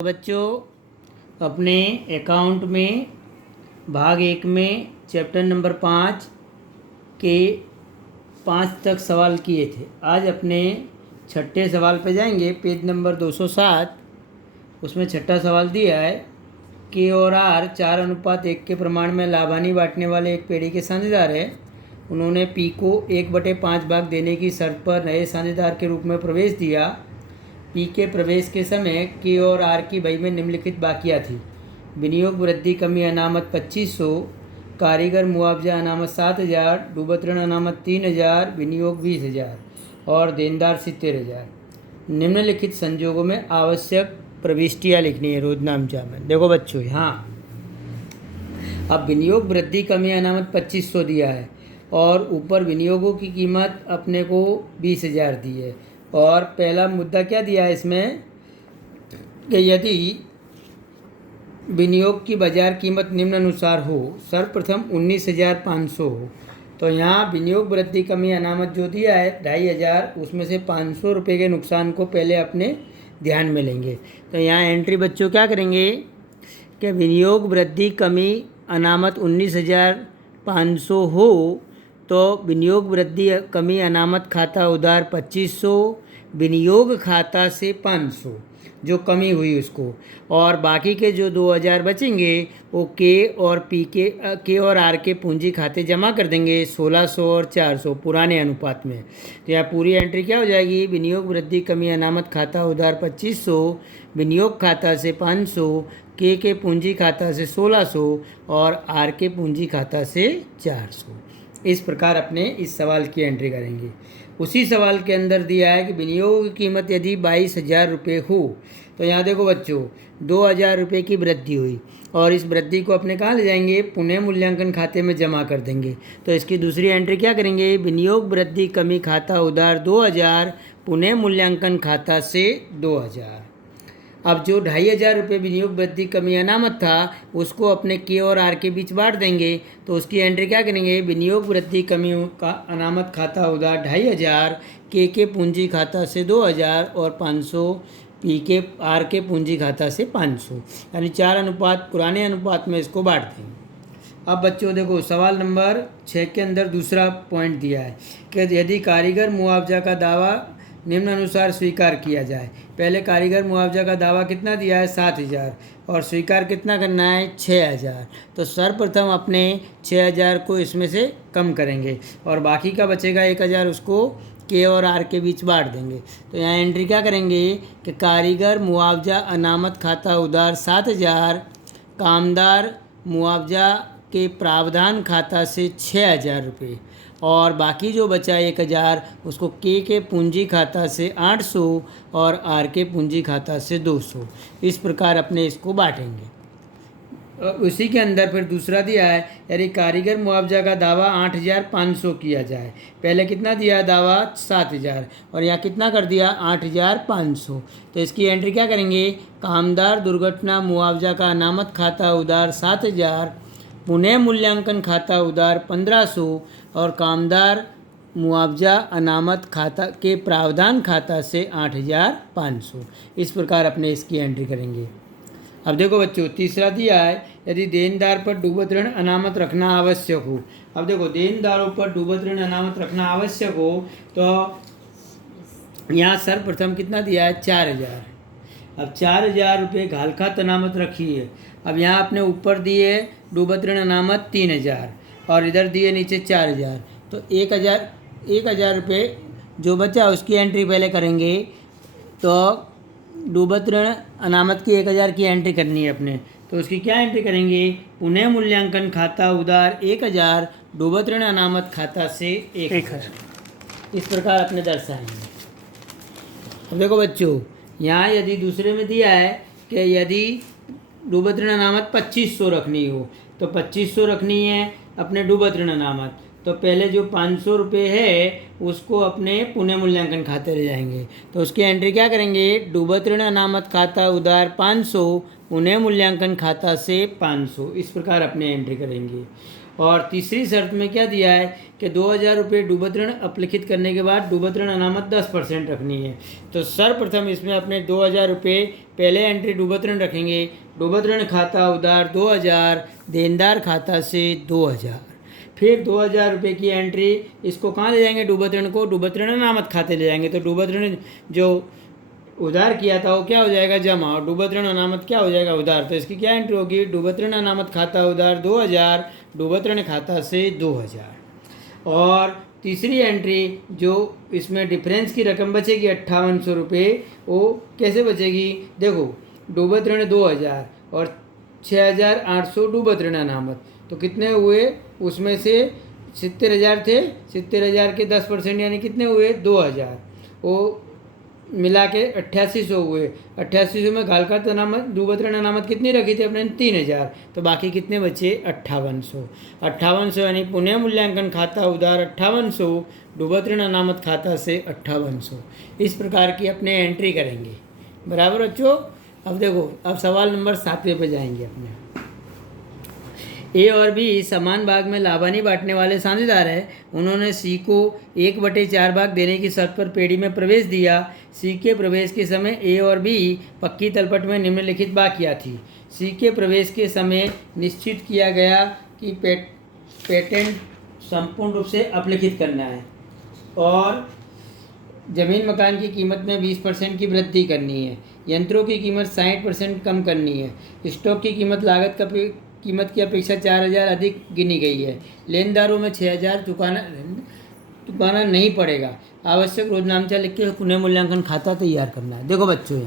बच्चों, अपने अकाउंट में भाग 1 में चैप्टर नंबर 5 के 5 तक सवाल किए थे। आज अपने छठे सवाल पे जाएंगे, पेज नंबर 207। उसमें छठा सवाल दिया है के और आर 4:1 के प्रमाण में लाभानी बांटने वाले एक पेड़ी के साझेदार है। उन्होंने पी को 1/5 भाग देने की शर्त पर नए साझेदार के रूप में प्रवेश दिया। पी के प्रवेश के समय के और आर की बही में निम्नलिखित बाकियाँ थी: विनियोग वृद्धि कमी अनामत 2500, कारीगर मुआवजा अनामत 7000, डूबत ऋण अनामत 3000, विनियोग 20000 और देनदार 70,000। निम्नलिखित संजोगों में आवश्यक प्रविष्टियाँ लिखनी है रोजनामचा में। देखो बच्चों, यहाँ अब विनियोग वृद्धि कमी अनामत 2500 दिया है और ऊपर विनियोगों की कीमत अपने को 20,000 दी है। और पहला मुद्दा क्या दिया है इसमें कि यदि विनियोग की बाजार कीमत निम्नानुसार हो, सर्वप्रथम 19,500 हो, तो यहाँ विनियोग वृद्धि कमी अनामत जो दिया है 2,500, उसमें से 500 रुपये के नुकसान को पहले अपने ध्यान में लेंगे। तो यहाँ एंट्री बच्चों क्या करेंगे कि विनियोग वृद्धि कमी अनामत 19,500 हो तो विनियोग वृद्धि कमी अनामत खाता उधार 2500, विनियोग खाता से 500 जो कमी हुई उसको, और बाकी के जो 2,000 बचेंगे वो के और आर के पूंजी खाते जमा कर देंगे 1600 और 400 पुराने अनुपात में। तो यहाँ पूरी एंट्री क्या हो जाएगी: विनियोग वृद्धि कमी अनामत खाता उधार 2500, विनियोग खाता से 500, के पूंजी खाता से 1600 और आर के पूंजी खाता से 400। इस प्रकार अपने इस सवाल की एंट्री करेंगे। उसी सवाल के अंदर दिया है कि विनियोग की कीमत यदि 22,000 रुपये हो, तो यहाँ देखो बच्चों 2,000 रुपये की वृद्धि हुई और इस वृद्धि को अपने कहाँ ले जाएंगे, पुनः मूल्यांकन खाते में जमा कर देंगे। तो इसकी दूसरी एंट्री क्या करेंगे, विनियोग वृद्धि कमी खाता उधार 2,000, पुनः मूल्यांकन खाता से 2,000। अब जो 2,500 रुपये विनियोग वृद्धि कमी अनामत था उसको अपने के और आर के बीच बांट देंगे। तो उसकी एंट्री क्या करेंगे, विनियोग वृद्धि कमी का अनामत खाता उधार 2,500, के पूंजी खाता से 2,000 और 500 पी के आर के पूंजी खाता से 500, यानी 4 अनुपात पुराने अनुपात में इसको बांट देंगे। अब बच्चों देखो सवाल नंबर 6 के अंदर दूसरा पॉइंट दिया है कि यदि कारीगर मुआवजा का दावा निम्नानुसार स्वीकार किया जाए। पहले कारीगर मुआवजा का दावा कितना दिया है 7,000 और स्वीकार कितना करना है 6,000। तो सर्वप्रथम अपने 6,000 को इसमें से कम करेंगे और बाकी का बचेगा 1,000 उसको के और आर के बीच बांट देंगे। तो यहाँ एंट्री क्या करेंगे कि कारीगर मुआवजा अनामत खाता उधार 7,000, कामदार मुआवजा के प्रावधान खाता से 6,000 रुपये और बाकी जो बचा 1,000 उसको के पूंजी खाता से 800 और आर के पूंजी खाता से 200। इस प्रकार अपने इसको बांटेंगे। उसी के अंदर फिर दूसरा दिया है, यदि कारीगर मुआवजा का दावा 8,500 किया जाए। पहले कितना दिया दावा 7,000 और यहाँ कितना कर दिया 8,500। तो इसकी एंट्री क्या करेंगे, कामदार दुर्घटना मुआवजा का अनामत खाता उधार 7,000, पुनः मूल्यांकन खाता उधार 1,500 और कामदार मुआवजा अनामत खाता के प्रावधान खाता से 8,500। इस प्रकार अपने इसकी एंट्री करेंगे। अब देखो बच्चों तीसरा दिया है, यदि देनदार पर डूबत ऋण अनामत रखना आवश्यक हो। अब देखो देनदारों पर डूबत ऋण अनामत रखना आवश्यक हो तो यहाँ सर्वप्रथम कितना दिया है 4,000। अब 4,000 रुपये घालखात अनामत रखी है। अब यहाँ अपने ऊपर दिए डूबत ऋण अनामत 3,000 और इधर दिए नीचे 4,000। तो 1,000 रुपये जो बचा उसकी एंट्री पहले करेंगे। तो डूबत ऋण अनामत की 1,000 की एंट्री करनी है अपने, तो उसकी क्या एंट्री करेंगे, पुनः मूल्यांकन खाता उधार 1,000, डूबत ऋण अनामत खाता से 1,000। इस प्रकार अपने दर्शाएंगे। अब देखो बच्चों यहाँ यदि दूसरे में दिया है कि यदि डूबत ऋण अनामत 2,500 रखनी हो, तो 2,500 रखनी है अपने डूबत ऋण अनामत। तो पहले जो 500 रुपये है उसको अपने पुनः मूल्यांकन खाते ले जाएंगे। तो उसकी एंट्री क्या करेंगे, डूबत ऋण अनामत खाता उधार 500, पुनः मूल्यांकन खाता से 500। इस प्रकार अपने एंट्री करेंगे। और तीसरी शर्त में क्या दिया है कि 2000 रुपये डूबत ऋण अपलिखित करने के बाद डूबत ऋण अनामत 10% रखनी है। तो सर्वप्रथम इसमें अपने 2000 रुपये पहले एंट्री डूबत ऋण रखेंगे। डूबत ऋण खाता उधार 2000, देनदार खाता से 2000। फिर 2000 रुपये की एंट्री इसको कहाँ ले जाएंगे, डूबत ऋण को डूबत ऋण अनामत खाते ले जाएंगे। तो डूबत ऋण जो उधार किया था वो क्या हो जाएगा, जमा, और डूबत ऋण अनामत क्या हो जाएगा, उधार। तो इसकी क्या एंट्री होगी, डूबत ऋण अनामत खाता उधार 2000, डूबत ऋण खाता से 2000। और तीसरी एंट्री जो इसमें डिफरेंस की रकम बचेगी 5800 रुपये, वो कैसे बचेगी, देखो डूबत ऋण 2000 और 6800 डूबत ऋण अनामत, तो कितने हुए, उसमें से 70,000 थे, 70,000 के 10% यानी कितने हुए 2000, वो मिला के 8800 हुए। 8800 में घालकर अनामत डूबत ऋण अनामत कितनी रखी थी अपने 3000, तो बाकी कितने बचे 5800। 5800 यानी पुनः मूल्यांकन खाता उधार 5800, डूबत ऋण अनामत खाता से 5800। इस प्रकार की अपने एंट्री करेंगे। बराबर बच्चों। अब देखो, अब सवाल नंबर 7वें पे जाएंगे अपने। ए और बी समान भाग में लाभानी बांटने वाले साझेदार हैं। उन्होंने सी को 1/4 भाग देने की शर्त पर पेड़ी में प्रवेश दिया। सी के प्रवेश के समय ए और बी पक्की तलपट में निम्नलिखित बाकियाँ थी। सी के प्रवेश के समय निश्चित किया गया कि पेटेंट संपूर्ण रूप से अपलिखित करना है और जमीन मकान की कीमत में 20% की वृद्धि करनी है। यंत्रों की कीमत 60% कम करनी है। स्टॉक की कीमत की अपेक्षा 4000 अधिक गिनी गई है। लेनदारों में 6000 चुकाना नहीं पड़ेगा। आवश्यक रोजनामचा लिख के पुनः मूल्यांकन खाता तैयार करना है। देखो बच्चों,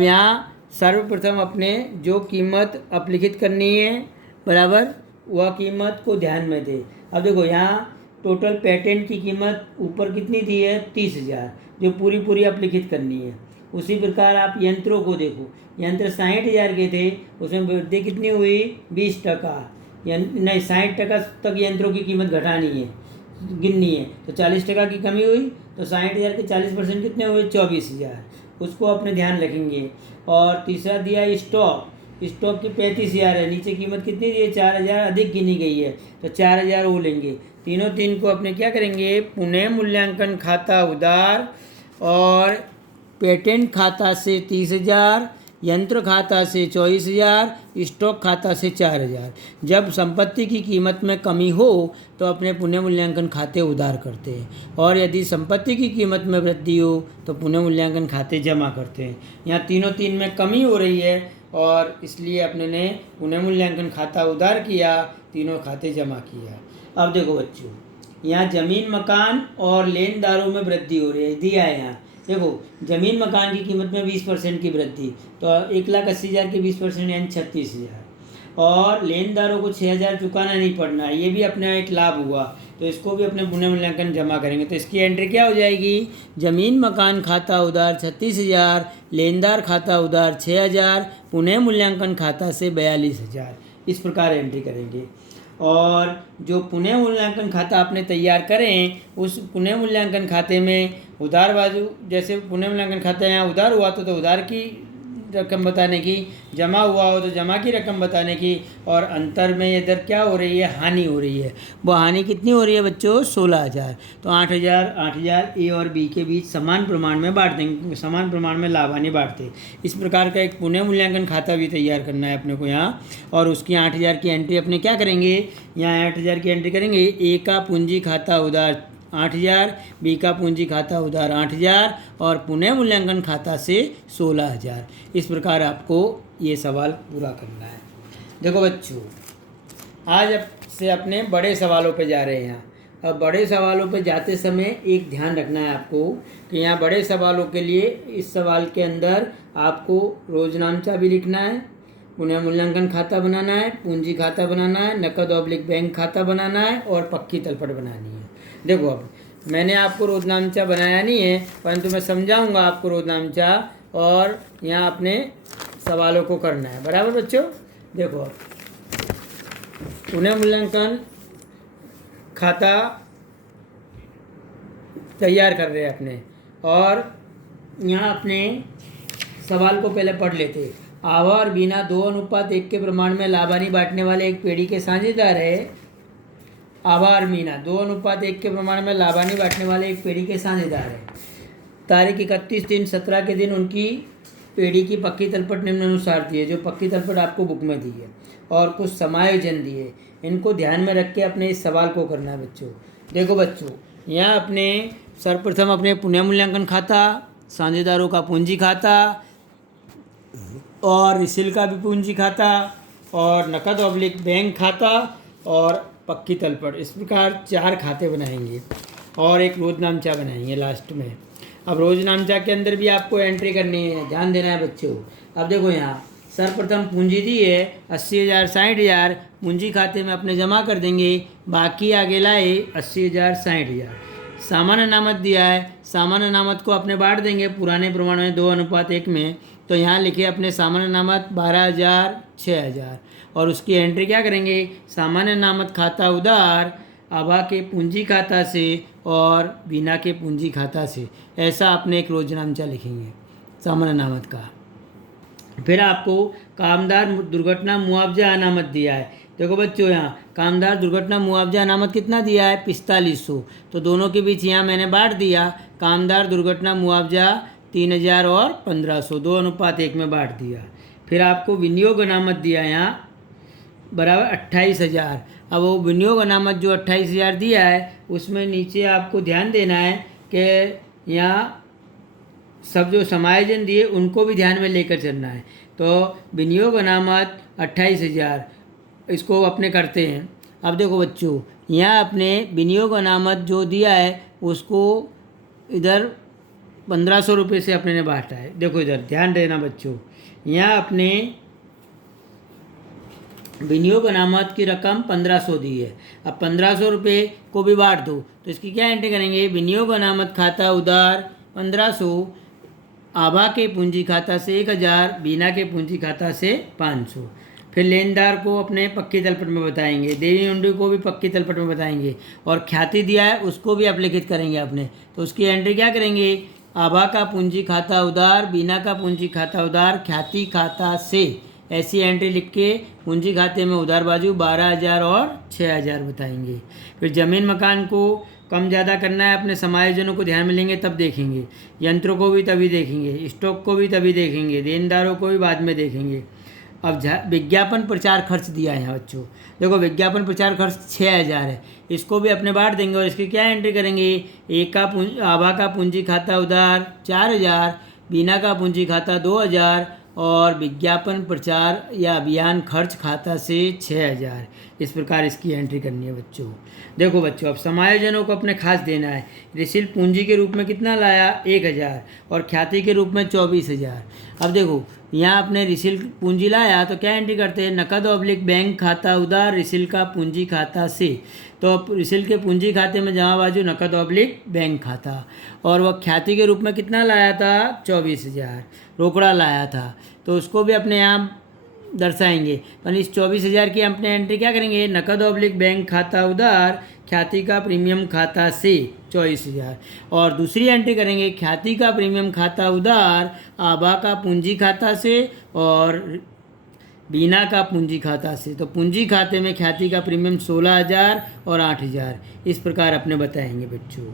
यहाँ सर्वप्रथम अपने जो कीमत अपलिखित करनी है, बराबर, वह कीमत को ध्यान में दे। अब देखो, यहाँ टोटल पेटेंट की कीमत ऊपर कितनी दी है 30,000, जो पूरी अपलिखित करनी है। उसी प्रकार आप यंत्रों को देखो, यंत्र 60,000 के थे, उसमें वृद्धि कितनी हुई 20%, नहीं 60% तक यंत्रों की कीमत घटानी है, गिननी है, तो 40% की कमी हुई, तो 60,000 के 40% कितने हुए 24,000, उसको अपने ध्यान रखेंगे। और तीसरा दिया स्टॉक की 35,000 है, नीचे कीमत कितनी दी है 4000 अधिक गिनी गई है, तो 4000 वो लेंगे। तीन को अपने क्या करेंगे, पुनः मूल्यांकन खाता उधार और पेटेंट खाता से 30,000, यंत्र खाता से 24,000, स्टॉक खाता से 4,000। जब संपत्ति की कीमत में कमी हो तो अपने पुनः मूल्यांकन खाते उधार करते हैं, और यदि संपत्ति की कीमत में वृद्धि हो तो पुनः मूल्यांकन खाते जमा करते हैं। यहाँ तीन में कमी हो रही है और इसलिए अपने ने पुनः मूल्यांकन खाता उधार किया, तीनों खाते जमा किया। अब देखो बच्चों, यहाँ जमीन मकान और लेनदारों में वृद्धि हो रही है, दिया है यहाँ। देखो, जमीन मकान की कीमत में 20% की वृद्धि, तो 1,80,000 की 20% यानी 36,000, और लेनदारों को 6,000 चुकाना नहीं पड़ना है, ये भी अपना एक लाभ हुआ, तो इसको भी अपने पुनः मूल्यांकन जमा करेंगे। तो इसकी एंट्री क्या हो जाएगी, जमीन मकान खाता उधार 36,000, लेनदार खाता उधार 6,000, पुनः मूल्यांकन खाता से 42,000। इस प्रकार एंट्री करेंगे। और जो पुनः मूल्यांकन खाता आपने तैयार करें, उस पुनः मूल्यांकन खाते में उधार बाजू, जैसे पुनः मूल्यांकन खाता यहाँ उधार हुआ तो उधार की रकम बताने की, जमा हुआ हो तो जमा की रकम बताने की, और अंतर में इधर क्या हो रही है, हानि हो रही है। वो हानि कितनी हो रही है बच्चों, 16,000। तो 8,000 ए और बी के बीच समान प्रमाण में बांट देंगे, समान प्रमाण में लाभ हानि बांटते। इस प्रकार का एक पुनः मूल्यांकन खाता भी तैयार करना है अपने को यहाँ, और उसकी 8,000 की एंट्री अपने क्या करेंगे, यहाँ 8,000 की एंट्री करेंगे। ए का पूंजी खाता उधार 8,000, बी का पूंजी खाता उधार 8,000, और पुनः मूल्यांकन खाता से 16,000। इस प्रकार आपको ये सवाल पूरा करना है। देखो बच्चों, आज से अपने बड़े सवालों पे जा रहे हैं। अब बड़े सवालों पे जाते समय एक ध्यान रखना है आपको कि यहाँ बड़े सवालों के लिए इस सवाल के अंदर आपको रोजनामचा भी लिखना है, पुनः मूल्यांकन खाता बनाना है, पूंजी खाता बनाना है, नकद / बैंक खाता बनाना है, और पक्की तलपट बनानी है। देखो, अब मैंने आपको रोजनामचा बनाया नहीं है, परंतु मैं समझाऊंगा आपको रोजनामचा, और यहाँ अपने सवालों को करना है। बराबर बच्चों। देखो, पुनः मूल्यांकन खाता तैयार कर रहे हैं अपने, और यहाँ अपने सवाल को पहले पढ़ लेते हैं। आवा और बीना 2:1 के प्रमाण में लाभानी बांटने वाले एक पेड़ी के साझेदार है। आभा और मीना 2:1 के प्रमाण में लाभानी बांटने वाले एक पेढ़ी के साझेदार हैं। तारीख 31/3/17 के दिन उनकी पेढ़ी की पक्की तलपट निम्नानुसार दी है, जो पक्की तलपट आपको बुक में दी है, और कुछ समायोजन दिए। इनको ध्यान में रख के अपने इस सवाल को करना है बच्चों। देखो बच्चों, यहाँ अपने सर्वप्रथम अपने पुनः मूल्यांकन खाता, साझेदारों का पूंजी खाता और रिसिल का भी पूंजी खाता और नकद ऑब्लिक बैंक खाता और पक्की तलपट, इस प्रकार 4 खाते बनाएंगे और एक रोजनामचा बनाएंगे लास्ट में। अब रोजनामचा के अंदर भी आपको एंट्री करनी है, ध्यान देना है बच्चों। अब देखो यहाँ सर्वप्रथम पूंजी दी है 80,000 60,000 पूंजी खाते में अपने जमा कर देंगे, बाकी आगे लाए 80,000 60,000। सामान्य अनामत दिया है, सामान्य अनामत को अपने बांट देंगे पुराने प्रमाण में 2:1 में। तो यहाँ लिखे अपने सामान्य अनामत 12,000 6,000 और उसकी एंट्री क्या करेंगे, सामान्य अनामत खाता उधार आभा के पूंजी खाता से और बीना के पूंजी खाता से, ऐसा अपने एक रोजनामचा लिखेंगे सामान्य अनामत का। फिर आपको कामदार दुर्घटना मुआवजा अनामत दिया है। देखो बच्चों, यहाँ कामदार दुर्घटना मुआवजा अनामत कितना दिया है, 4500। तो दोनों के बीच यहाँ मैंने बांट दिया, कामदार दुर्घटना मुआवजा 3,000 और 1,500 2:1 में बांट दिया। फिर आपको विनियोग अनामत दिया यहाँ बराबर 28,000। अब वो विनियोग अनामत जो 28,000 दिया है उसमें नीचे आपको ध्यान देना है कि यहाँ सब जो समायोजन दिए उनको भी ध्यान में लेकर चलना है। तो विनियोग अनामत 28,000 इसको अपने करते हैं। अब देखो बच्चों, यहाँ अपने विनियोग अनामत जो दिया है उसको इधर 1,500 रुपये से अपने ने बांटा है। देखो इधर ध्यान देना बच्चों, यहाँ अपने विनियोग अनामत की रकम 1,500 दी है। अब 1,500 रुपये को भी बांट दो, तो इसकी क्या एंट्री करेंगे, विनियोग अनामत खाता उधार 1,500, आभा के पूंजी खाता से 1,000, बीना के पूंजी खाता से 500। फिर लेनदार को अपने पक्की तलपट में बताएंगे, देवी हुंडी को भी पक्की तलपट में बताएंगे, और ख्याति दिया है उसको भी अपलिखित करेंगे अपने। तो उसकी एंट्री क्या करेंगे, आभा का पूंजी खाता उधार, बीना का पूंजी खाता उधार, ख्याति खाता से, ऐसी एंट्री लिख के पूंजी खाते में उधार बाजू 12,000 और 6,000 बताएंगे। फिर ज़मीन मकान को कम ज़्यादा करना है, अपने समायोजनों को ध्यान में लेंगे तब देखेंगे, यंत्रों को भी तभी देखेंगे, स्टॉक को भी तभी देखेंगे, देनदारों को भी बाद में देखेंगे। अब विज्ञापन प्रचार खर्च दिया है यहाँ बच्चों। देखो विज्ञापन प्रचार खर्च 6,000 है, इसको भी अपने बांट देंगे और इसकी क्या एंट्री करेंगे, आभा का पूंजी खाता उधार 4,000, बीना का पूंजी खाता 2,000 और विज्ञापन प्रचार या अभियान खर्च खाता से 6,000। इस प्रकार इसकी एंट्री करनी है बच्चों। देखो बच्चों, अब समायोजनों को अपने खास देना है। रिसिल पूंजी के रूप में कितना लाया, 1,000 और ख्याति के रूप में 24,000। अब देखो यहाँ अपने रिसिल पूंजी लाया तो क्या एंट्री करते हैं, नकद ऑब्लिक बैंक खाता उधार रिसिल का पूंजी खाता से। तो रिसिल के पूंजी खाते में जमा बाजू नकद ऑब्लिक बैंक खाता, और वह ख्याति के रूप में कितना लाया था, 24,000 रोकड़ा लाया था। तो उसको भी अपने यहाँ दर्शाएंगे। तो इस 24,000 की अपने एंट्री क्या करेंगे, नकद ऑब्लिक बैंक खाता उधार ख्याति का प्रीमियम खाता से 24,000, और दूसरी एंट्री करेंगे ख्याति का प्रीमियम खाता उधार आभा का पूंजी खाता से और बीना का पूंजी खाता से। तो पूंजी खाते में ख्याति का प्रीमियम 16,000 और 8,000। इस प्रकार अपने बताएंगे बच्चों।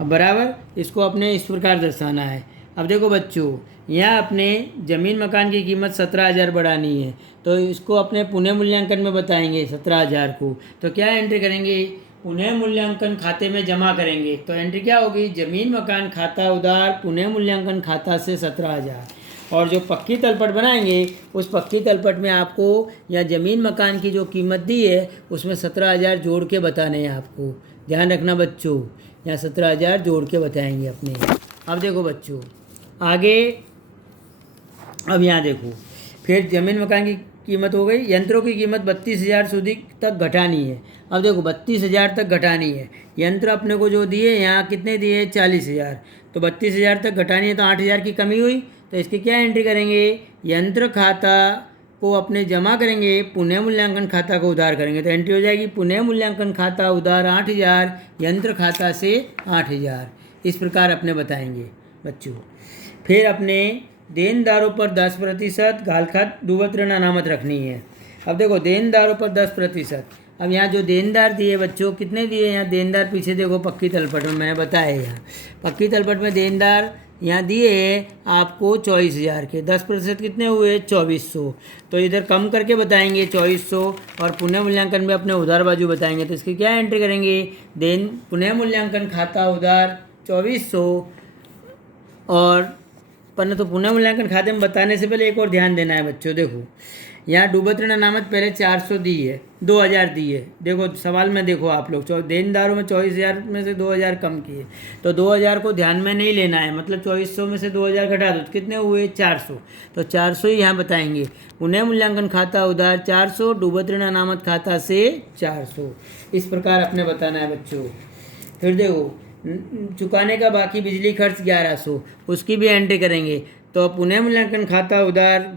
अब बराबर इसको अपने इस प्रकार दर्शाना है। अब देखो बच्चों, यहाँ अपने ज़मीन मकान की कीमत 17,000 बढ़ानी है, तो इसको अपने पुनः मूल्यांकन में बताएंगे 17,000 को। तो क्या एंट्री करेंगे, पुनः मूल्यांकन खाते में जमा करेंगे। तो एंट्री क्या होगी, ज़मीन मकान खाता उधार पुनः मूल्यांकन खाता से 17,000, और जो पक्की तलपट बनाएंगे उस पक्की तलपट में आपको या ज़मीन मकान की जो कीमत दी है उसमें 17,000 जोड़ के बताने हैं आपको। ध्यान रखना बच्चों, यहाँ 17,000 जोड़ के बताएंगे अपने। अब देखो बच्चों आगे, अब यहाँ देखो, फिर ज़मीन मकान की कीमत हो गई, यंत्रों की कीमत 32,000 સુધી तक घटानी है। अब देखो 32,000 तक घटानी है। यंत्र अपने को जो दिए यहाँ कितने दिए, 40,000, तो 32,000 तक घटानी है, तो 8,000 की कमी हुई। तो इसकी क्या एंट्री करेंगे, यंत्र खाता को अपने जमा करेंगे, पुनः मूल्यांकन खाता को उधार करेंगे। तो एंट्री हो जाएगी पुनः मूल्यांकन खाता उधार 8,000, यंत्र खाता से 8,000। इस प्रकार अपने बताएंगे बच्चों। फिर अपने देनदारों पर 10% गालखात डूबत ऋण अनामत रखनी है। अब देखो देनदारों पर 10%, अब यहाँ जो देनदार दिए बच्चों कितने दिए, यहाँ देनदार पीछे देखो पक्की तलपट में मैंने बताया, यहाँ पक्की तलपट में देनदार यहाँ दिए आपको 24,000 के, 10% कितने हुए 2400। तो इधर कम करके बताएंगे 2400 और पुनः मूल्यांकन में अपने उधार बाजू बताएंगे। तो इसकी क्या एंट्री करेंगे, पुनः मूल्यांकन खाता उधार 2400 और पुनः मूल्यांकन खाते में बताने से पहले एक और ध्यान देना है बच्चों। देखो यहाँ डूबत ऋण अनामत पहले 400 दी है, 2000 दी है। देखो सवाल में देखो आप लोग देनदारों में 24,000 में से 2000 कम किए, तो 2000 को ध्यान में नहीं लेना है, मतलब 2400 में से 2000 घटा दो तो कितने हुए 400। तो 400 ही यहाँ बताएंगे। पुनः मूल्यांकन खाता उधार 400, डूबत ऋण अनामत खाता से 400, इस प्रकार अपने बताना है बच्चों। फिर देखो चुकाने का बाकी बिजली खर्च 1100, उसकी भी एंट्री करेंगे। तो पुनः मूल्यांकन खाता उधार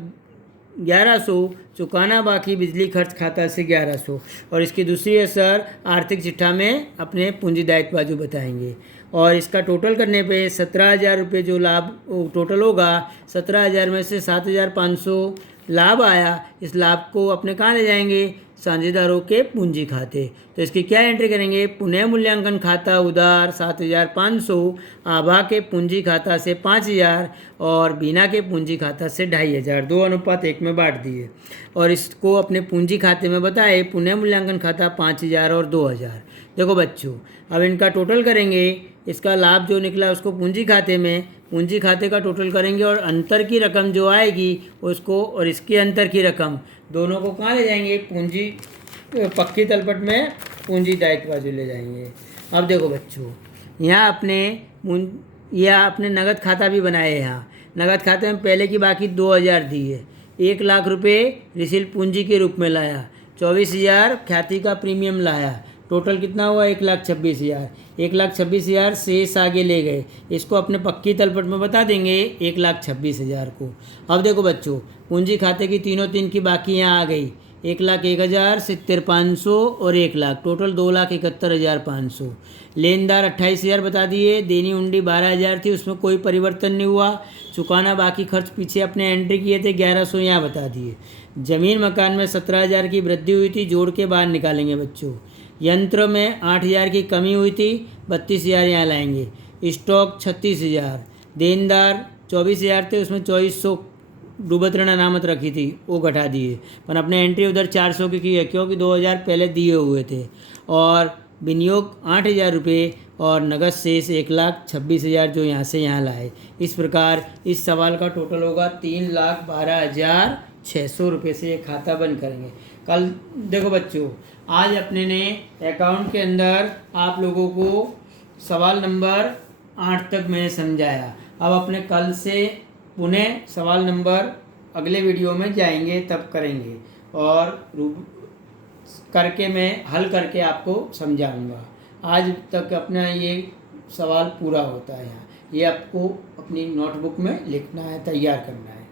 1100, चुकाना बाकी बिजली खर्च खाता से 1100 और इसकी दूसरी असर आर्थिक चिट्ठा में अपने पूंजी दायित्व बाजू बताएंगे। और इसका टोटल करने पे 17,000 रुपये जो लाभ टोटल होगा, 17,000 में से 7,500 लाभ आया, इस लाभ को अपने कहाँ ले जाएंगे, साझेदारों के पूंजी खाते। तो इसकी क्या एंट्री करेंगे, पुनः मूल्यांकन खाता उधार 7,500, आभा के पूंजी खाता से 5,000 और बीना के पूंजी खाता से 2,500, 2:1 में बांट दिए और इसको अपने पूंजी खाते में बताए। पुनः मूल्यांकन खाता 5,000 और 2,000। देखो बच्चों अब इनका टोटल करेंगे, इसका लाभ जो निकला उसको पूंजी खाते में, पूंजी खाते का टोटल करेंगे और अंतर की रकम जो आएगी उसको और इसके अंतर की रकम दोनों को कहाँ ले जाएंगे, पूंजी पक्की तलपट में पूंजी दायित्व बाजू ले जाएंगे। अब देखो बच्चों यहाँ अपने नगद खाता भी बनाए। यहाँ नगद खाते में पहले की बाकी 2,000 दी है, 1 लाख रुपये रिसिल पूंजी के रूप में लाया, 24,000 ख्याति का प्रीमियम लाया, टोटल कितना हुआ 1,26,000। 1,26,000 शेष आगे ले गए, इसको अपने पक्की तलपट में बता देंगे 1,26,000 को। अब देखो बच्चों पूंजी खाते की तीनों तीन की बाकी यहाँ आ गई, 1,01,000, 70,500 और 1 लाख, टोटल 2,71,500। लेनदार 28,000 बता दिए, देनी हुंडी 12,000 थी, उसमें कोई परिवर्तन नहीं हुआ। चुकाना बाकी खर्च पीछे अपने एंट्री किए थे 1,100 यहाँ बता दिए। ज़मीन मकान में 17,000 की वृद्धि हुई थी, जोड़ के बाहर निकालेंगे बच्चों। यंत्र में 8,000 की कमी हुई थी, 32,000 यहाँ लाएंगे। स्टॉक 36,000, देनदार 24,000 थे, उसमें 2,400 डूबत ऋण अनामत रखी थी वो घटा दिए, पर अपने एंट्री उधर 400 की है क्योंकि 2,000 पहले दिए हुए थे। और विनियोग 8,000 रुपये और नगद शेष 1,26,000 जो यहाँ से यहाँ लाए। इस प्रकार इस सवाल का टोटल होगा 3,12,600 रुपये से ये खाता बंद करेंगे। कल देखो बच्चों आज अपने ने अकाउंट के अंदर आप लोगों को सवाल नंबर 8 तक मैंने समझाया। अब अपने कल से पुनः सवाल नंबर अगले वीडियो में जाएंगे तब करेंगे और करके मैं हल करके आपको समझाऊंगा। आज तक अपना ये सवाल पूरा होता है। यहाँ ये आपको अपनी नोटबुक में लिखना है, तैयार करना है।